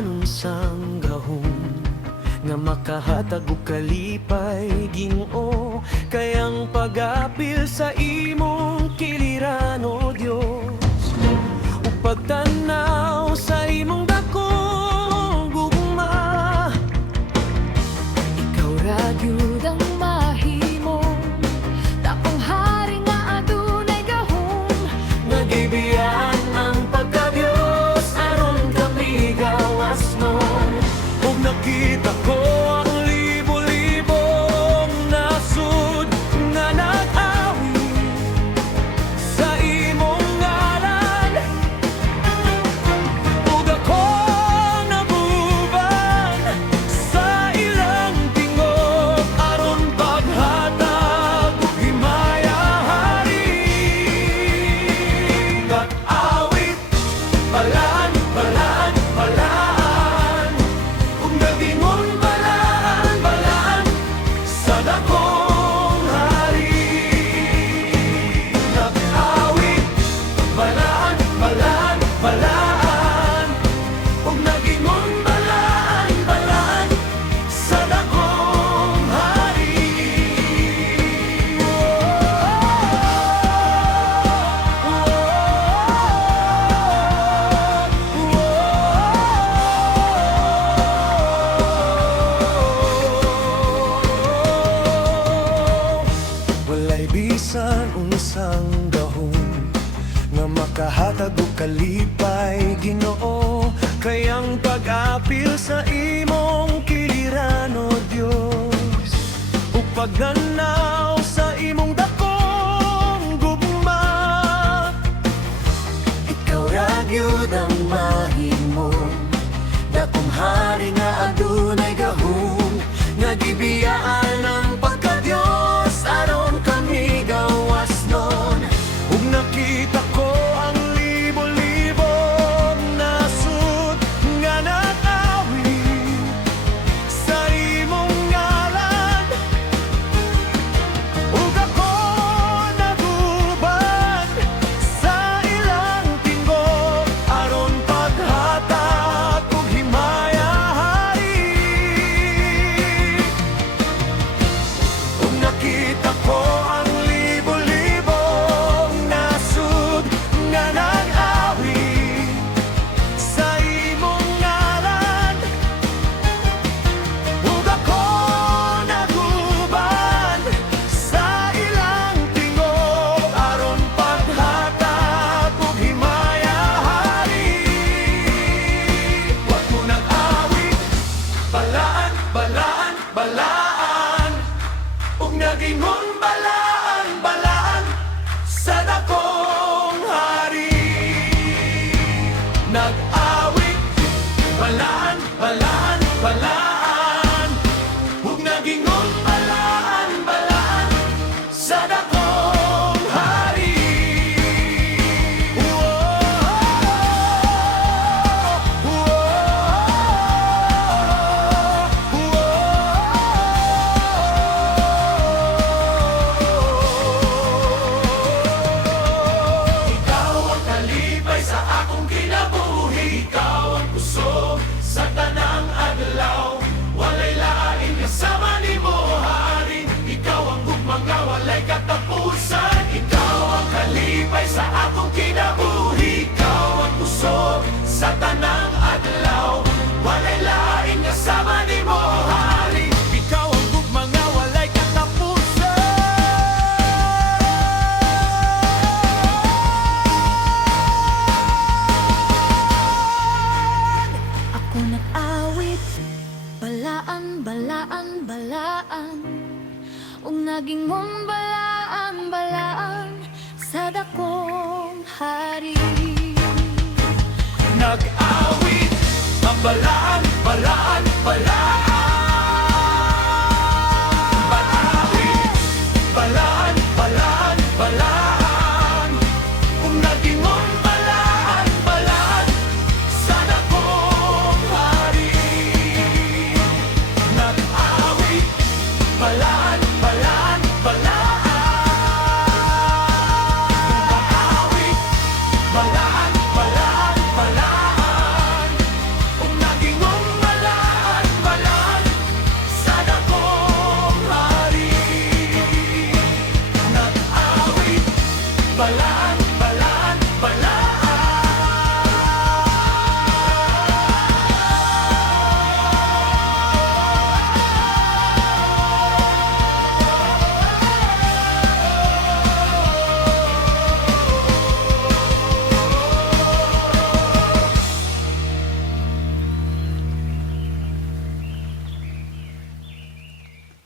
bisan unsang gahom nga makahatag og kalipay, Ginoo, kayang pag-apil sa imong kiliran, o Dios, ug pagtanaw sa imong dakong gugma. Ikaw ra gyud ang mahimo, dakong hari nga adunay gahom. Nagibiyaan ang pagka-Dios aron kami gawas nun. Ug nakita ko ang libo-libong nasud nga nag-awi sa imong ngalan. Ug ako naguban sa ilang tingog aron paghatag ug himaya, hari. Nag-awit, balaan, balaan, balaan, ug nagingon balaan, balaan sa dakong hari. Nag-awit, balaan, balaan, balaan, ug nagingon balaan, balaan sa dakong hari. Walay bisan unsang gahom nga makahatag og kalipay, Ginoo, kayang pag-apil sa imong kiliran, o Dios, ug pagnanaw sa imong dakong gugma. Ikaw ra gyud ang mahimo, dakong hari nga adunay gahom. Nagibiyaan ang pagka-Dios aron kami gawas nun. Ug nakita ko ang libo-libong nasud nga nag-awi sa imong ngalan. Ug ako naguban sa ilang tingog aron paghatag ug himaya, hari. Ug nakita ko ang libo-libong nasud nga nag-awi sa imong ngalan. Ug ako naguban sa ilang tingog aron paghatag ug himaya, hari. Wa ko nag-awit, balaan, balaan, balaan, ug nagingon balaan, balaan sa dakong hari. Nag-awit, balaan, balaan, balaan, ug nagingon balaan, balaan sa dakong hari. Ikaw ang kalipay sa akong kinabuhi, ikaw ang kusog sa tanang adlaw. Walay lain kasama nimo, hari. Ikaw ang gugmang nga walay katapusan. Ikaw ang kalipay sa akong kinabuhi, ikaw ang kusog sa tanang adlaw. Walay lain kasama nimo, hari. Ikaw ang gugmang nga walay katapusan. Ako nag-awit, balaan, balaan, balaan, ug nagingon balaan, balaan sa dakong hari. Nag-awit, ang balaan, balaan, balaan. Balawit, balaan, balaan, balaan, kung nagingon balaan, balaan sa dakong hari. Nag-awit, balaan, balaan, balaan. Nag-awit, balaan, balaan, balaan, kung naging balaan, balaan, balaan.